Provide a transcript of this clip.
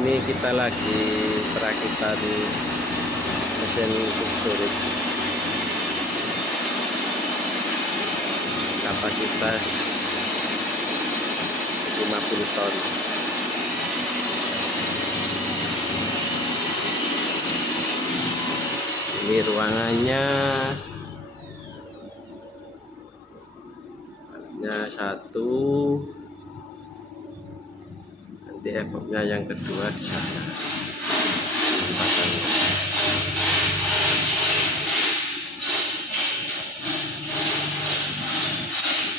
Ini kita lagi perakitan mesin subsurit kapasitas 50 ton. Ini ruangannya satu, nanti ekoknya yang kedua di sana tempatnya.